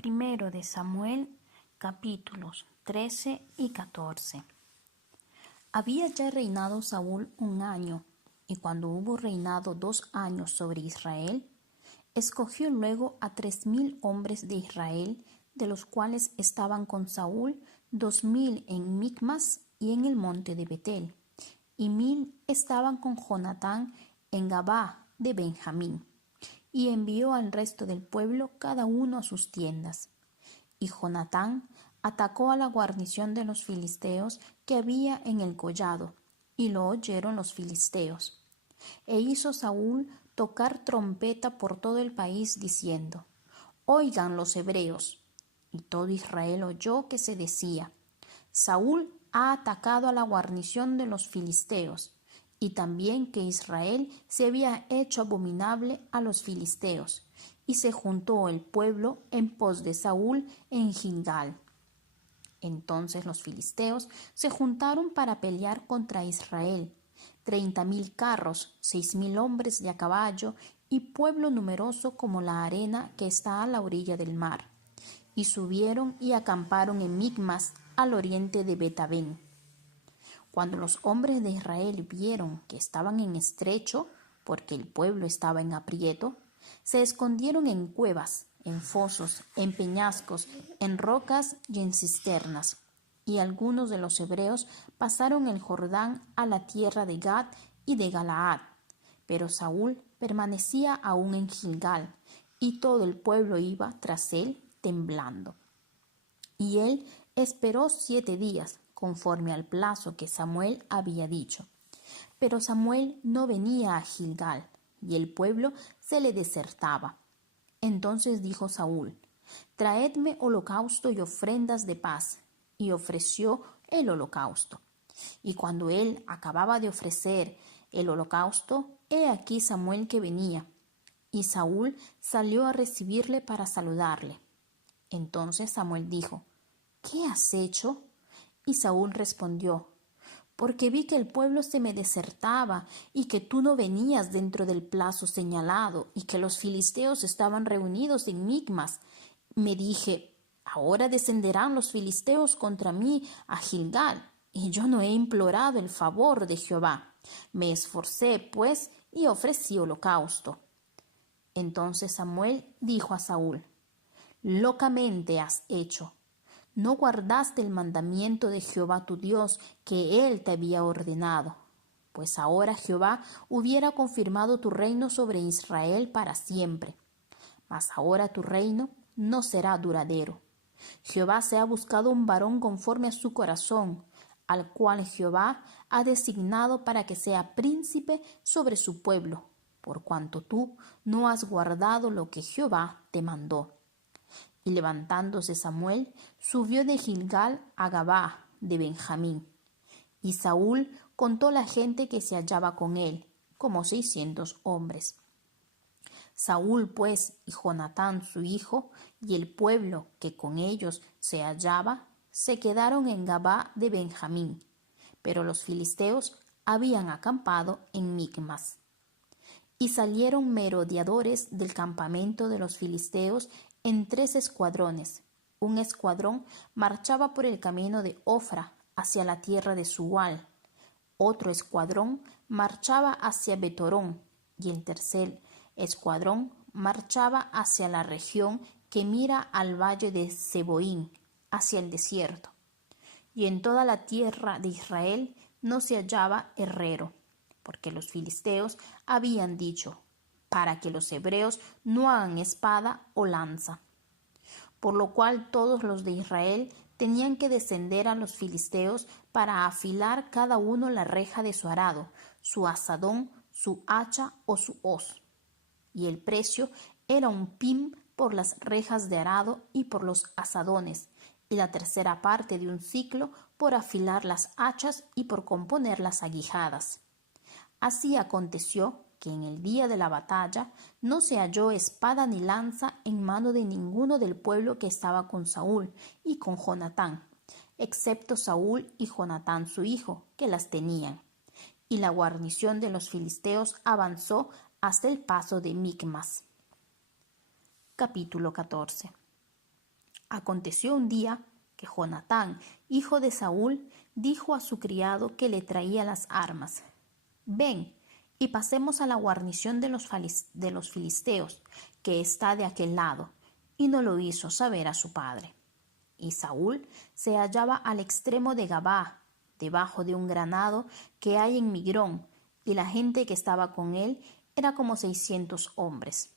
Primero de Samuel, capítulos 13 y 14. Había ya reinado Saúl 1 año, y cuando hubo reinado 2 años sobre Israel, escogió luego a 3000 hombres de Israel, de los cuales estaban con Saúl 2000 en Micmas y en el monte de Betel, y 1000 estaban con Jonatán en Gabá de Benjamín. Y envió al resto del pueblo cada uno a sus tiendas. Y Jonatán atacó a la guarnición de los filisteos que había en el collado, y lo oyeron los filisteos. E hizo Saúl tocar trompeta por todo el país, diciendo: Oigan los hebreos. Y todo Israel oyó que se decía: Saúl ha atacado a la guarnición de los filisteos, y también que Israel se había hecho abominable a los filisteos, y se juntó el pueblo en pos de Saúl en Gilgal. Entonces los filisteos se juntaron para pelear contra Israel, 30,000 carros, 6,000 hombres de a caballo, y pueblo numeroso como la arena que está a la orilla del mar. Y subieron y acamparon en Micmas, al oriente de Betabén. Cuando los hombres de Israel vieron que estaban en estrecho, porque el pueblo estaba en aprieto, se escondieron en cuevas, en fosos, en peñascos, en rocas y en cisternas. Y algunos de los hebreos pasaron el Jordán a la tierra de Gad y de Galaad. Pero Saúl permanecía aún en Gilgal, y todo el pueblo iba tras él temblando. Y él esperó 7 días, conforme al plazo que Samuel había dicho. Pero Samuel no venía a Gilgal, y el pueblo se le desertaba. Entonces dijo Saúl: Traedme holocausto y ofrendas de paz. Y ofreció el holocausto. Y cuando él acababa de ofrecer el holocausto, he aquí Samuel que venía. Y Saúl salió a recibirle para saludarle. Entonces Samuel dijo: ¿Qué has hecho? Y Saúl respondió: Porque vi que el pueblo se me desertaba, y que tú no venías dentro del plazo señalado, y que los filisteos estaban reunidos en Micmas. Me dije: Ahora descenderán los filisteos contra mí a Gilgal, y yo no he implorado el favor de Jehová. Me esforcé, pues, y ofrecí holocausto. Entonces Samuel dijo a Saúl: Locamente has hecho. No guardaste el mandamiento de Jehová tu Dios que él te había ordenado. Pues ahora Jehová hubiera confirmado tu reino sobre Israel para siempre. Mas ahora tu reino no será duradero. Jehová se ha buscado un varón conforme a su corazón, al cual Jehová ha designado para que sea príncipe sobre su pueblo, por cuanto tú no has guardado lo que Jehová te mandó. Y levantándose Samuel, subió de Gilgal a Gabá de Benjamín. Y Saúl contó la gente que se hallaba con él, como 600 hombres. Saúl, pues, y Jonatán su hijo, y el pueblo que con ellos se hallaba, se quedaron en Gabá de Benjamín, pero los filisteos habían acampado en Micmas. Y salieron merodeadores del campamento de los filisteos en 3 escuadrones. Un escuadrón marchaba por el camino de Ofra hacia la tierra de Sual. Otro escuadrón marchaba hacia Betorón, y el tercer escuadrón marchaba hacia la región que mira al valle de Seboín, hacia el desierto. Y en toda la tierra de Israel no se hallaba herrero, porque los filisteos habían dicho: para que los hebreos no hagan espada o lanza. Por lo cual todos los de Israel tenían que descender a los filisteos para afilar cada uno la reja de su arado, su azadón, su hacha o su hoz. Y el precio era 1 pim por las rejas de arado y por los azadones, y la tercera parte de 1 siclo por afilar las hachas y por componer las aguijadas. Así aconteció que en el día de la batalla no se halló espada ni lanza en mano de ninguno del pueblo que estaba con Saúl y con Jonatán, excepto Saúl y Jonatán su hijo, que las tenían. Y la guarnición de los filisteos avanzó hasta el paso de Micmas. Capítulo 14. Aconteció un día que Jonatán, hijo de Saúl, dijo a su criado que le traía las armas: «Ven y pasemos a la guarnición de los filisteos, que está de aquel lado», y no lo hizo saber a su padre. Y Saúl se hallaba al extremo de Gabá, debajo de un granado que hay en Migrón, y la gente que estaba con él era como 600 hombres.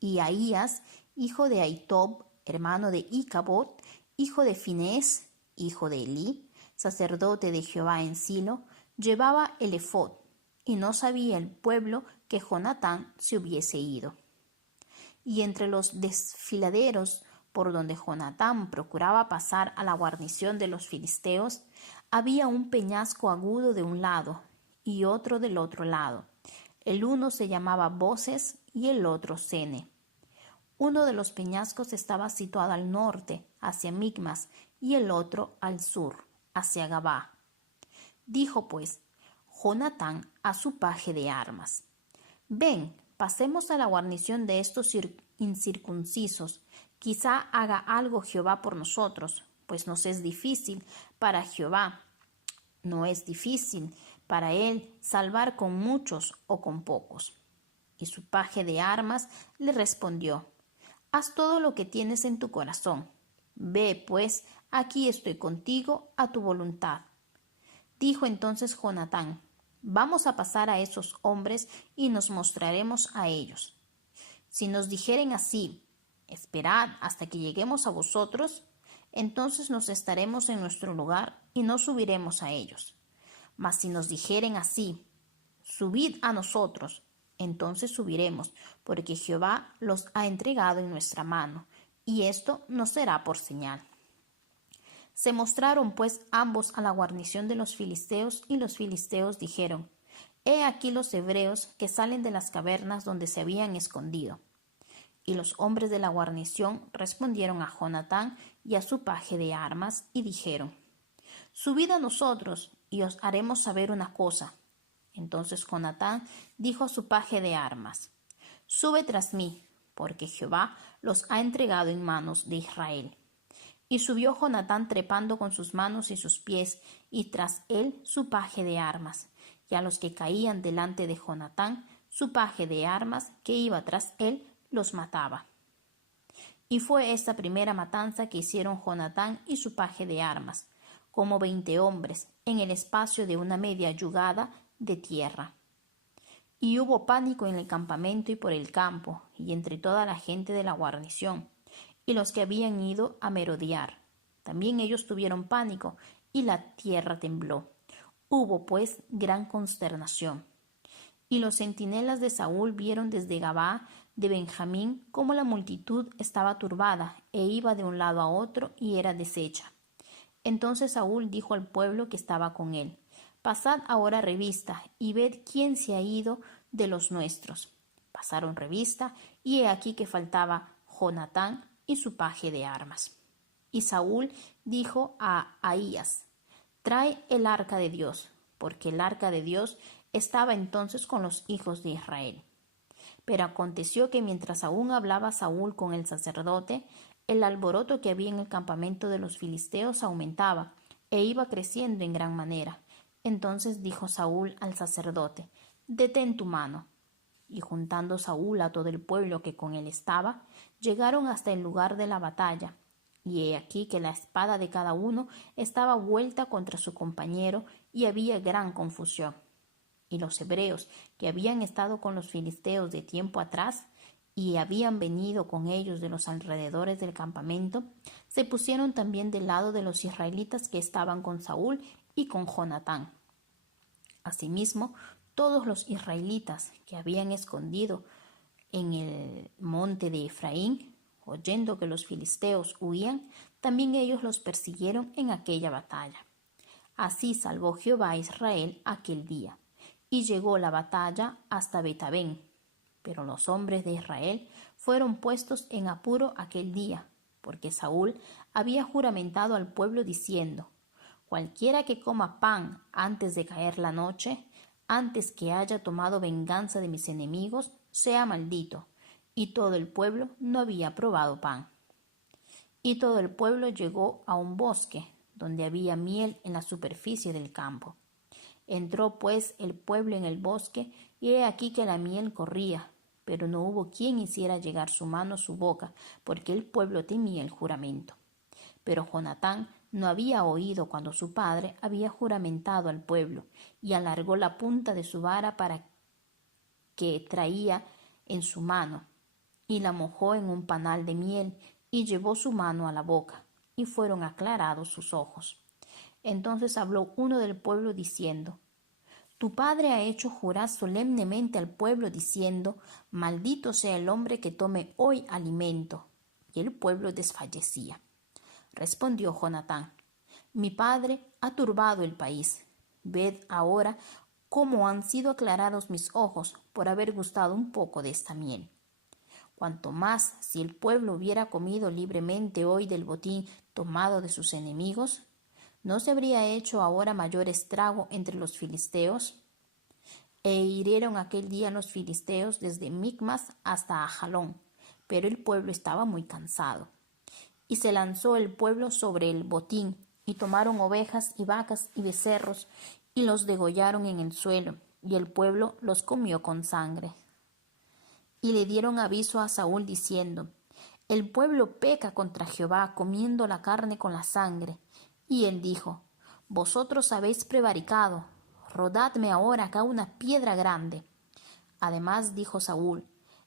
Y Ahías, hijo de Ahitob, hermano de Icabod, hijo de Finés, hijo de Elí, sacerdote de Jehová en Silo, llevaba el efod, y no sabía el pueblo que Jonatán se hubiese ido. Y entre los desfiladeros por donde Jonatán procuraba pasar a la guarnición de los filisteos, había un peñasco agudo de un lado y otro del otro lado. El uno se llamaba Boses y el otro Sene. Uno de los peñascos estaba situado al norte, hacia Micmas, y el otro al sur, hacia Gabá. Dijo pues Jonatán a su paje de armas: «Ven, pasemos a la guarnición de estos incircuncisos. Quizá haga algo Jehová por nosotros, pues nos es difícil para Jehová, no es difícil para él salvar con muchos o con pocos». Y su paje de armas le respondió: «Haz todo lo que tienes en tu corazón. Ve, pues, aquí estoy contigo a tu voluntad». Dijo entonces Jonatán: «Vamos a pasar a esos hombres y nos mostraremos a ellos. Si nos dijeren así: esperad hasta que lleguemos a vosotros, entonces nos estaremos en nuestro lugar y no subiremos a ellos. Mas si nos dijeren así: subid a nosotros, entonces subiremos, porque Jehová los ha entregado en nuestra mano, y esto nos será por señal». Se mostraron pues ambos a la guarnición de los filisteos, y los filisteos dijeron: «He aquí los hebreos que salen de las cavernas donde se habían escondido». Y los hombres de la guarnición respondieron a Jonatán y a su paje de armas, y dijeron: «Subid a nosotros, y os haremos saber una cosa». Entonces Jonatán dijo a su paje de armas: «Sube tras mí, porque Jehová los ha entregado en manos de Israel». Y subió Jonatán trepando con sus manos y sus pies, y tras él su paje de armas. Y a los que caían delante de Jonatán, su paje de armas, que iba tras él, los mataba. Y fue esta primera matanza que hicieron Jonatán y su paje de armas, como 20 hombres, en el espacio de una media yugada de tierra. Y hubo pánico en el campamento y por el campo, y entre toda la gente de la guarnición, y los que habían ido a merodear. También ellos tuvieron pánico, y la tierra tembló. Hubo pues gran consternación. Y los centinelas de Saúl vieron desde Gabá de Benjamín cómo la multitud estaba turbada, e iba de un lado a otro, y era deshecha. Entonces Saúl dijo al pueblo que estaba con él: «Pasad ahora revista, y ved quién se ha ido de los nuestros». Pasaron revista, y he aquí que faltaba Jonatán y su paje de armas. Y Saúl dijo a Ahías: «Trae el arca de Dios», porque el arca de Dios estaba entonces con los hijos de Israel. Pero aconteció que mientras aún hablaba Saúl con el sacerdote, el alboroto que había en el campamento de los filisteos aumentaba, e iba creciendo en gran manera. Entonces dijo Saúl al sacerdote: «Detén tu mano». Y juntando Saúl a todo el pueblo que con él estaba, llegaron hasta el lugar de la batalla. Y he aquí que la espada de cada uno estaba vuelta contra su compañero, y había gran confusión. Y los hebreos que habían estado con los filisteos de tiempo atrás, y habían venido con ellos de los alrededores del campamento, se pusieron también del lado de los israelitas que estaban con Saúl y con Jonatán. Asimismo, todos los israelitas que habían escondido en el monte de Efraín, oyendo que los filisteos huían, también ellos los persiguieron en aquella batalla. Así salvó Jehová a Israel aquel día, y llegó la batalla hasta Betabén. Pero los hombres de Israel fueron puestos en apuro aquel día, porque Saúl había juramentado al pueblo diciendo: «Cualquiera que coma pan antes de caer la noche, antes que haya tomado venganza de mis enemigos, sea maldito». Y todo el pueblo no había probado pan. Y todo el pueblo llegó a un bosque, donde había miel en la superficie del campo. Entró pues el pueblo en el bosque, y he aquí que la miel corría, pero no hubo quien hiciera llegar su mano a su boca, porque el pueblo temía el juramento. Pero Jonatán no había oído cuando su padre había juramentado al pueblo, y alargó la punta de su vara para que traía en su mano, y la mojó en un panal de miel, y llevó su mano a la boca, y fueron aclarados sus ojos. Entonces habló uno del pueblo diciendo: Tu padre ha hecho jurar solemnemente al pueblo diciendo: Maldito sea el hombre que tome hoy alimento. Y el pueblo desfallecía. Respondió Jonatán: Mi padre ha turbado el país. Ved ahora cómo han sido aclarados mis ojos por haber gustado un poco de esta miel. Cuanto más si el pueblo hubiera comido libremente hoy del botín tomado de sus enemigos, ¿no se habría hecho ahora mayor estrago entre los filisteos? E hirieron aquel día los filisteos desde Micmas hasta Ajalón, pero el pueblo estaba muy cansado. Y se lanzó el pueblo sobre el botín, y tomaron ovejas y vacas y becerros, y los degollaron en el suelo, y el pueblo los comió con sangre. Y le dieron aviso a Saúl diciendo: El pueblo peca contra Jehová comiendo la carne con la sangre. Y él dijo: Vosotros habéis prevaricado, rodadme ahora acá una piedra grande. Además dijo Saúl: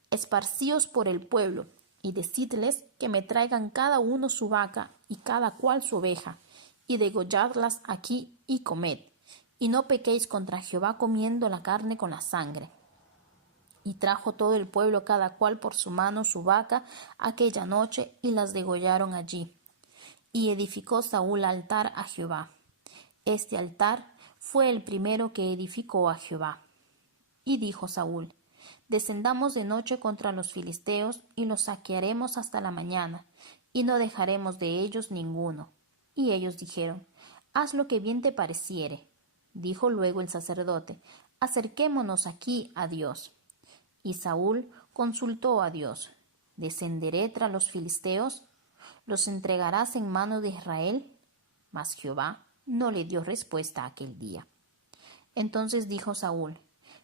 Esparcíos por el pueblo, y decidles que me traigan cada uno su vaca y cada cual su oveja, y degolladlas aquí y comed, y no pequéis contra Jehová comiendo la carne con la sangre. Y trajo todo el pueblo cada cual por su mano su vaca aquella noche, y las degollaron allí. Y edificó Saúl altar a Jehová. Este altar fue el primero que edificó a Jehová. Y dijo Saúl: Descendamos de noche contra los filisteos, y los saquearemos hasta la mañana, y no dejaremos de ellos ninguno. Y ellos dijeron: Haz lo que bien te pareciere. Dijo luego el sacerdote: Acerquémonos aquí a Dios. Y Saúl consultó a Dios: ¿Descenderé tras los filisteos? ¿Los entregarás en mano de Israel? Mas Jehová no le dio respuesta aquel día. Entonces dijo Saúl: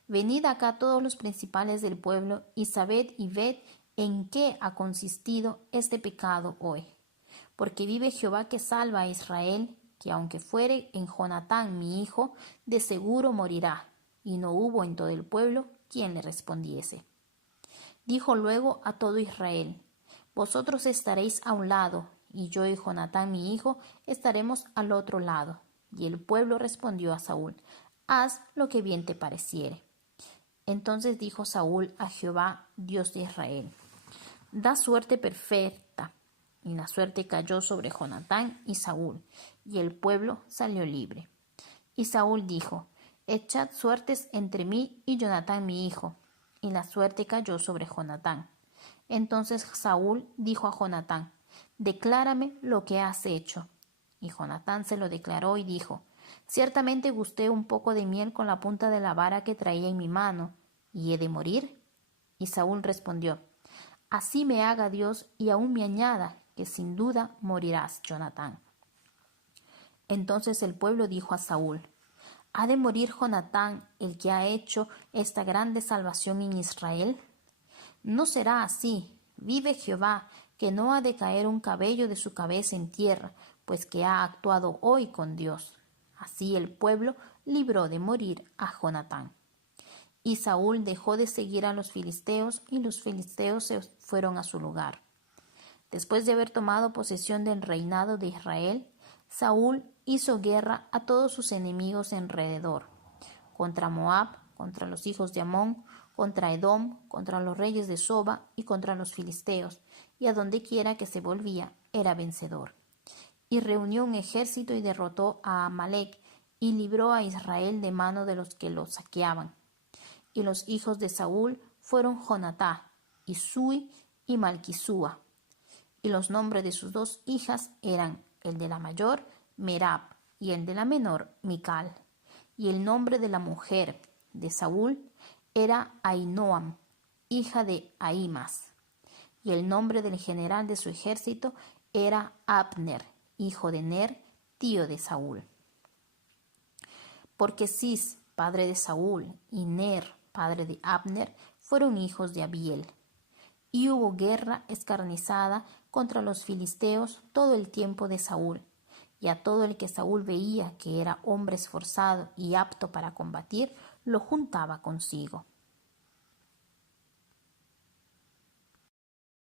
Venid acá todos los principales del pueblo, y sabed y ved en qué ha consistido este pecado hoy. Porque vive Jehová que salva a Israel, que aunque fuere en Jonatán mi hijo, de seguro morirá. Y no hubo en todo el pueblo quien le respondiese. Dijo luego a todo Israel: Vosotros estaréis a un lado, y yo y Jonatán mi hijo estaremos al otro lado. Y el pueblo respondió a Saúl: Haz lo que bien te pareciere. Entonces dijo Saúl a Jehová, Dios de Israel: Da suerte perfecta. Y la suerte cayó sobre Jonatán y Saúl, y el pueblo salió libre. Y Saúl dijo: Echad suertes entre mí y Jonatán mi hijo. Y la suerte cayó sobre Jonatán. Entonces Saúl dijo a Jonatán: Declárame lo que has hecho. Y Jonatán se lo declaró y dijo: Ciertamente gusté un poco de miel con la punta de la vara que traía en mi mano, ¿y he de morir? Y Saúl respondió: Así me haga Dios y aún me añada, que sin duda morirás, Jonatán. Entonces el pueblo dijo a Saúl: ¿Ha de morir Jonatán, el que ha hecho esta grande salvación en Israel? No será así. Vive Jehová, que no ha de caer un cabello de su cabeza en tierra, pues que ha actuado hoy con Dios. Así el pueblo libró de morir a Jonatán. Y Saúl dejó de seguir a los filisteos, y los filisteos se fueron a su lugar. Después de haber tomado posesión del reinado de Israel, Saúl hizo guerra a todos sus enemigos alrededor, contra Moab, contra los hijos de Amón, contra Edom, contra los reyes de Soba y contra los filisteos, y a donde quiera que se volvía era vencedor. Y reunió un ejército y derrotó a Amalec, y libró a Israel de mano de los que lo saqueaban. Y los hijos de Saúl fueron Jonatán, y Sui y Malquisúa. Y los nombres de sus dos hijas eran el de la mayor, Merab, y el de la menor, Mical. Y el nombre de la mujer de Saúl era Ahinoam, hija de Ahimaas. y el nombre del general de su ejército era Abner, hijo de Ner, tío de Saúl. Porque Cis, padre de Saúl, y Ner, padre de Abner, fueron hijos de Abiel. Y hubo guerra escarnizada contra los filisteos todo el tiempo de Saúl, y a todo el que Saúl veía que era hombre esforzado y apto para combatir, lo juntaba consigo.